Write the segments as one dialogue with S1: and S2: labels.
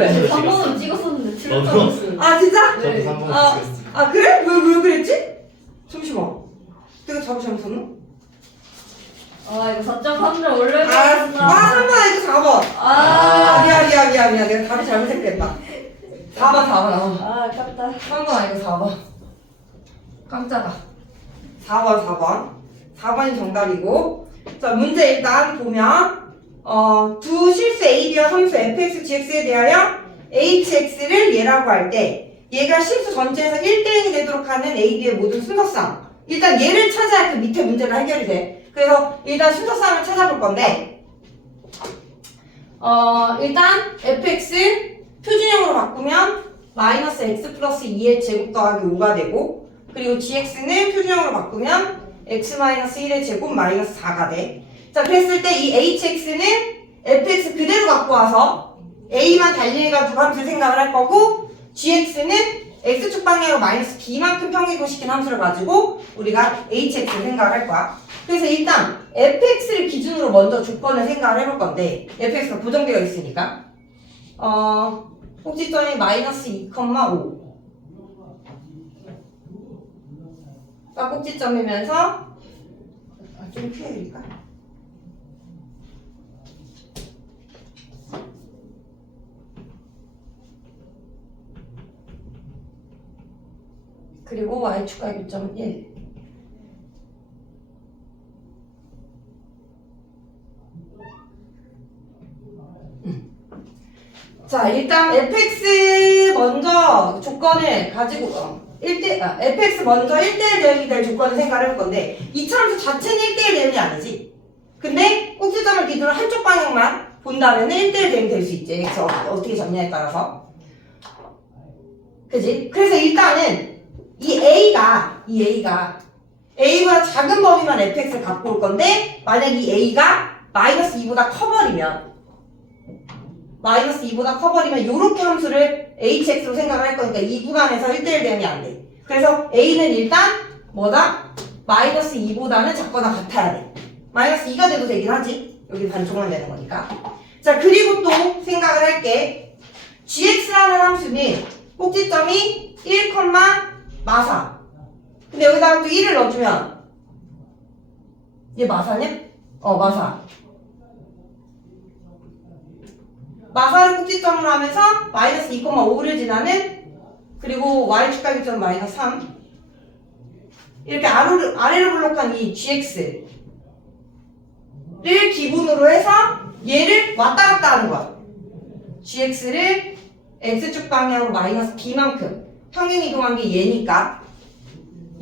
S1: 왜?
S2: 3번으로 찍었었는데 틀렸다고
S1: 너도?
S2: 했어요.
S3: 아 진짜?
S1: 저도
S2: 네.
S1: 3번
S3: 아.
S1: 찍었어.
S3: 아 그래? 왜, 왜 그랬지? 잠시만 내가 답을 잘못 썼나?
S2: 아 이거 4.3점 올려야
S3: 아,
S2: 되겠구나.
S3: 아 3번 이거 4번 아
S2: 아,
S3: 미안 미안 미안 미안 내가 답을 잘못했겠다 4번 4번 어.
S2: 아 아깝다.
S3: 3번 아니고 4번 깜짝아 4번 4번 4번이 정답이고 자 문제 일단 보면 어, 두 실수 AB와 함수 fx, gx에 대하여 hx를 얘라고 할 때 얘가 실수 전체에서 1대1이 되도록 하는 AB의 모든 순서상 일단 얘를 찾아야 그 밑에 문제가 해결이 돼 그래서 일단 순서상을 찾아볼 건데 어, 일단 fx 표준형으로 바꾸면 마이너스 x 플러스 2의 제곱 더하기 5가 되고 그리고 gx는 표준형으로 바꾸면 x 마이너스 1의 제곱 마이너스 4가 돼. 자 그랬을 때 이 hx는 fx 그대로 갖고 와서 a만 달리해가지고 함수를 생각을 할 거고 gx는 x축 방향으로 마이너스 b만큼 평행이동시킨 함수를 가지고 우리가 hx를 생각을 할 거야. 그래서 일단 fx를 기준으로 먼저 조건을 생각을 해볼 건데 fx가 고정되어 있으니까 어 꼭지점이 마이너스 2,5가 꼭지점이면서 아, 좀 피해드릴까? 그리고 y축과 교점은 1 자, 일단 fx 먼저 조건을 가지고 어, 1대 아, fx 먼저 1대1 대응이 될 조건을 생각을 할 건데 이차함수 자체는 1대1 대응이 아니지. 근데 꼭지점을 기준으로 한쪽 방향만 본다면 1대1 대응이 될 수 있지. 어, 어떻게 잡냐에 따라서. 그지? 그래서 일단은 이 a가 이 a가 a보다 작은 범위만 fx를 갖고 올 건데 만약 이 a가 마이너스 2보다 커버리면 마이너스 2보다 커버리면 이렇게 함수를 hx로 생각을 할 거니까 이 구간에서 1대1 대응이 안 돼. 그래서 a는 일단 뭐다? 마이너스 2보다는 작거나 같아야 돼. 마이너스 2가 돼도 되긴 하지. 여기 반쪽만 되는 거니까. 자 그리고 또 생각을 할게. gx라는 함수는 꼭지점이 1, 마사. 근데 여기다가 또 1을 넣어주면 얘 마사냐? 어 마사. 마사를 꼭지점으로 하면서 마이너스 2,5를 지나는 그리고 y축과 교점 마이너스 3 이렇게 아래로, 아래로 블록한 이 gx를 기본으로 해서 얘를 왔다 갔다 하는 거야 gx를 x축 방향으로 마이너스 b만큼 평행 이동한 게 얘니까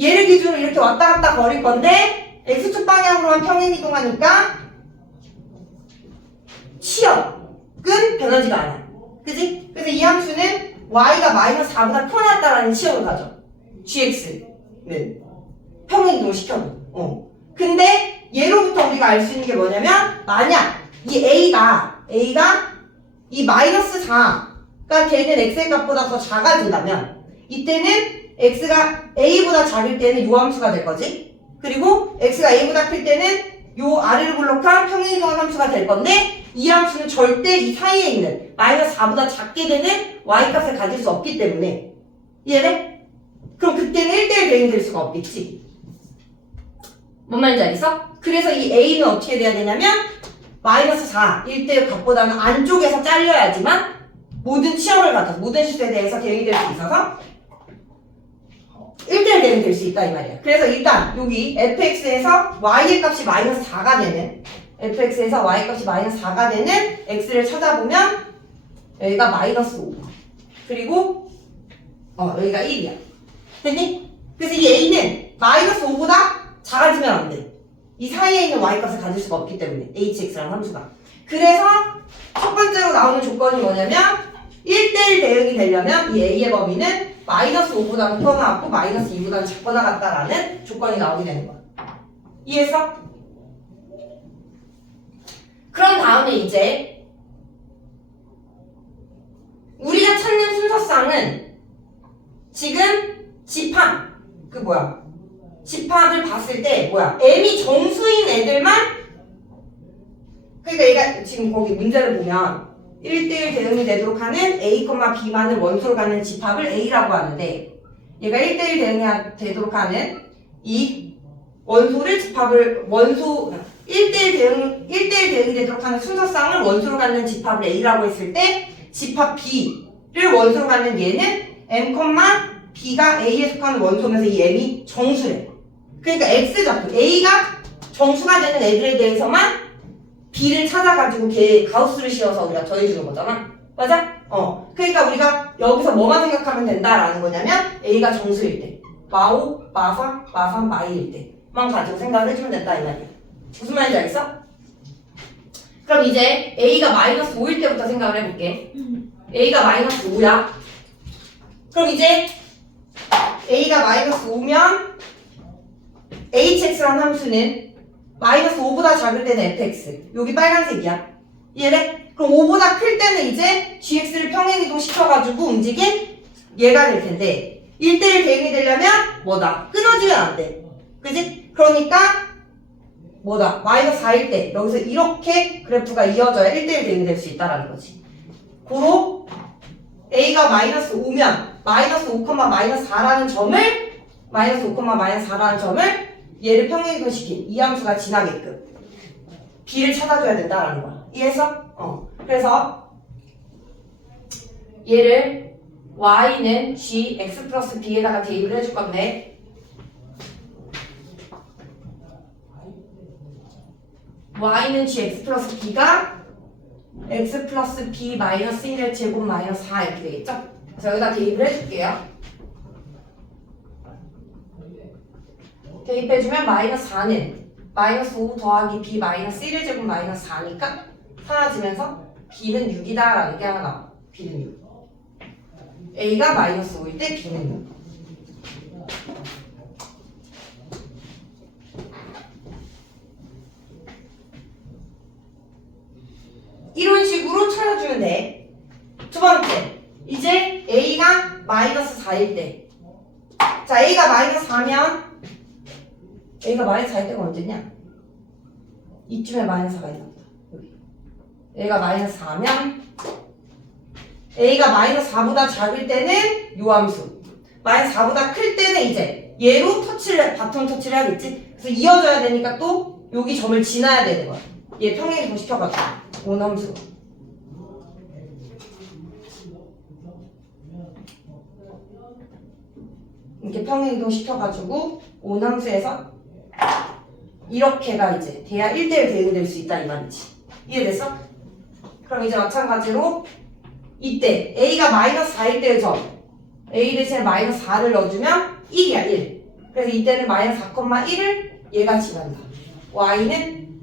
S3: 얘를 기준으로 이렇게 왔다 갔다 거릴 건데 x축 방향으로만 평행 이동하니까 치역은 변하지가 않아. 그지? 그래서 이 함수는 y가 마이너스 4보다 커났다라는 치역을 가져. gx는 평행 이동을 시켜도. 어. 근데 얘로부터 우리가 알 수 있는 게 뭐냐면 만약 이 a가 a가 이 마이너스 4가 되는 x의 값보다 더 작아진다면 이때는 x가 a보다 작을 때는 요 함수가 될 거지. 그리고 x가 a보다 클 때는 요 아래로 블록한 평행이동한 함수가 될 건데 이 함수는 절대 이 사이에 있는 마이너스 4보다 작게 되는 y값을 가질 수 없기 때문에 이해돼? 그럼 그때는 1대1 대응이 될 수가 없겠지 뭔 말인지 알겠어? 그래서 이 a는 어떻게 돼야 되냐면 마이너스 4 1대1 값보다는 안쪽에서 잘려야지만 모든 치역을 갖다 모든 실수에 대해서 대응이 될 수 있어서 1 대1 대응 될수 있다 이 말이야. 그래서 일단 여기 fx에서 y의 값이 마이너스 4가 되는 fx에서 y 값이 마이너스 4가 되는 x를 찾아보면 여기가 마이너스 5 그리고 어 여기가 1이야. 됐니? 그래서 이 a는 마이너스 5보다 작아지면 안 돼. 이 사이에 있는 y 값을 가질 수가 없기 때문에 hx라는 함수가. 그래서 첫 번째로 나오는 조건이 뭐냐면 1대1 대응이 되려면 이 a의 범위는 마이너스 5보다는 커나 같고 마이너스 2보다는 작거나 같다라는 조건이 나오게 되는 거야. 이해했어? 그럼 다음에 이제 우리가 찾는 순서상은 지금 집합 그 뭐야 집합을 봤을 때 뭐야 m이 정수인 애들만 그러니까 얘가 지금 거기 문제를 보면 1대1 대응이 되도록 하는 A, B만을 원소로 갖는 집합을 A라고 하는데 얘가 1대1 대응이 되도록 하는 이 원소를 집합을 원소 1대1 대응 1대1 대응이 되도록 하는 순서쌍을 원소로 갖는 집합을 A라고 했을 때 집합 B를 원소로 갖는 얘는 M, B가 A에 속하는 원소면서 이 M이 정수래. 그러니까 X 좌표 A가 정수가 되는 애들에 대해서만 B를 찾아가지고 걔 가우스를 씌워서 우리가 더해주는 거잖아. 맞아? 어. 그러니까 우리가 여기서 뭐만 생각하면 된다라는 거냐면 A가 정수일 때, 마오, 마사, 마삼, 마이일 때만 가지고 생각을 해주면 된다 이 말이야. 무슨 말인지 알겠어? 그럼 이제 A가 마이너스 5일 때부터 생각을 해볼게. A가 마이너스 5야. 그럼 이제 A가 마이너스 5면 hx라는 함수는 마이너스 5보다 작을 때는 fx 여기 빨간색이야 이해돼? 그럼 5보다 클 때는 이제 gx를 평행이동 시켜가지고 움직인 얘가 될 텐데 1대1 대응이 되려면 뭐다? 끊어지면 안 돼 그지? 그러니까 뭐다? 마이너스 4일 때 여기서 이렇게 그래프가 이어져야 1대1 대응이 될 수 있다라는 거지 고로 a가 마이너스 5면 마이너스 5, 마이너스 4라는 점을 마이너스 5, 마이너스 4라는 점을 얘를 평행이동 시킨 이 함수가 지나게끔 b를 찾아줘야 된다라는 거야. 이해했어? 어. 그래서 얘를 y는 g x 플러스 b에다가 대입을 해줄 건데 y는 g x 플러스 b가 x 플러스 b 마이너스 1의 제곱 마이너스 4 이렇게 되겠죠? 그래서 여기다 대입을 해줄게요. 대입해주면 마이너스 4는 마이너스 5 더하기 b 마이너스 1의 제곱 마이너스 4니까 사라지면서 b는 6이다 라는 게 하나 나와 b는 6 a가 마이너스 5일 때 b는 6 이런 식으로 찾아주면 돼. 두 번째, 이제 a가 마이너스 4일 때. 자, a가 마이너스 4면 a가 마이너스 4일 때가 언제냐? 이쯤에 마이너스 4가 있나 보다. 여기. a가 마이너스 4면 a가 마이너스 4보다 작을 때는 요 함수. 마이너스 4보다 클 때는 이제 얘로 터치를 바톤 터치를 해야겠지. 그래서 이어져야 되니까 또 여기 점을 지나야 되는 거야. 얘 평행이동 시켜가지고 온 함수. 이렇게 평행이동 시켜가지고 온 함수에서 이렇게가 이제 돼야 1대1 대응이 될 수 있다 이 말이지. 이해됐어? 그럼 이제 마찬가지로 이때 a가 마이너스 4일 때의 점 a 대신에 마이너스 4를 넣어주면 1이야 1. 그래서 이때는 마이너스 4,1을 얘가 지난다. y는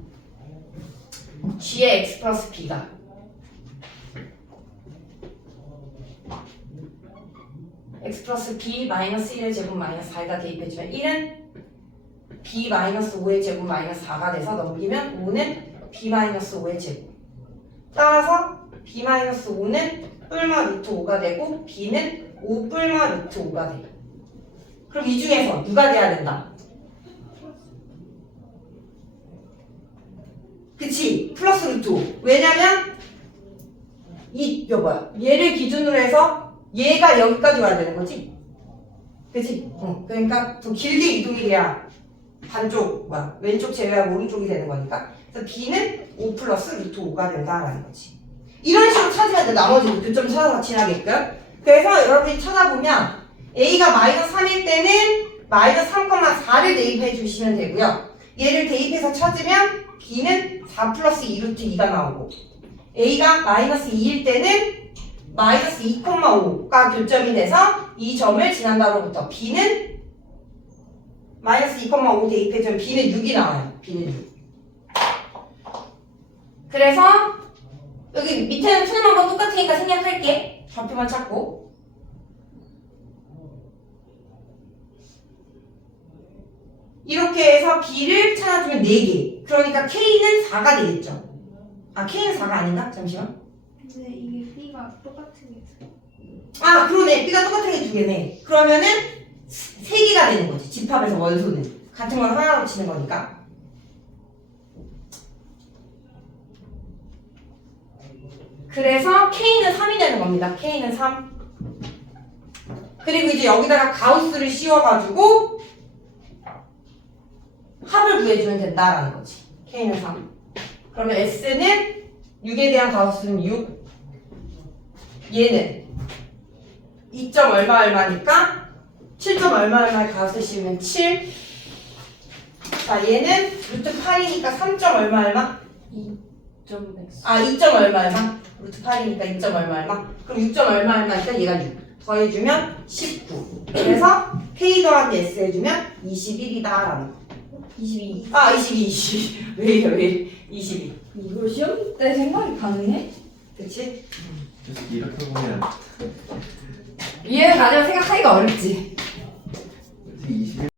S3: g의 x 플러스 b가 x 플러스 b 마이너스 1의 제곱 마이너스 4에다 대입해주면 1은 b 마이너스 5의 제곱 마이너스 4가 돼서 넘기면 5는 b 마이너스 5의 제곱. 따라서 b 마이너스 5는 뿔마 루트 5가 되고 b는 5 뿔마 루트 5가 돼 그럼 이 중에서 누가 돼야 된다? 그치? 플러스 루트 5 왜냐면 이 뭐야. 얘를 기준으로 해서 얘가 여기까지 와야 되는 거지? 그치? 어, 그러니까 더 길게 이동이 돼야 반쪽 뭐야 왼쪽 제외하고 오른쪽이 되는 거니까. 그래서 b는 5 플러스 루트 5가 된다라는 거지. 이런 식으로 찾으면 돼 나머지 교점 찾아서 지나게끔. 그래서 여러분이 찾아보면 a가 마이너스 3일 때는 마이너스 3,4를 대입해 주시면 되고요. 얘를 대입해서 찾으면 b는 4 플러스 2 루트 2가 나오고 a가 마이너스 2일 때는 마이너스 2,5가 교점이 돼서 이 점을 지난다로부터 b는 마이너스 2,5 대입해주면 b는 6이 나와요. b는 6. 그래서 여기 밑에는 푸는 방법 똑같으니까 생략할게. 좌표만 찾고. 이렇게 해서 b를 찾아주면 4개. 그러니까 k는 4가 되겠죠. 아 k는 4가 아닌가? 잠시만.
S2: 근데 이게 B가 똑같은 게 있어요.
S3: 아 그러네 B가 똑같은 게 두 개네 그러면은 세 개가 되는 거지 집합에서 원소는 같은 건 하나로 치는 거니까 그래서 K는 3이 되는 겁니다. K는 3. 그리고 이제 여기다가 가우스를 씌워가지고 합을 구해주면 된다라는 거지. K는 3. 그러면 S는 6에 대한 가우스는 6. 얘는 2점 얼마 얼마니까 7점 얼마 얼마의 씌우면 7. 자, 얘는 루트 8이니까 3점 얼마 얼마?
S2: 좀 X.
S3: 아, 2점 얼마 얼마? 루트 8이니까 2점 얼마 얼마? 그럼 6점 얼마 얼마니까 얘가 6. 더해주면 19. 그래서 K 더하기 S 해주면 21이다라는 거.
S2: 22.
S3: 아, 22, 22. 왜 이래, 왜 이래. 22.
S2: 이거 시험 때 생각이 가능해?
S3: 그치?
S1: 이렇게 보면
S2: 이해를 가지고 생각하기가 어렵지.
S1: 底薪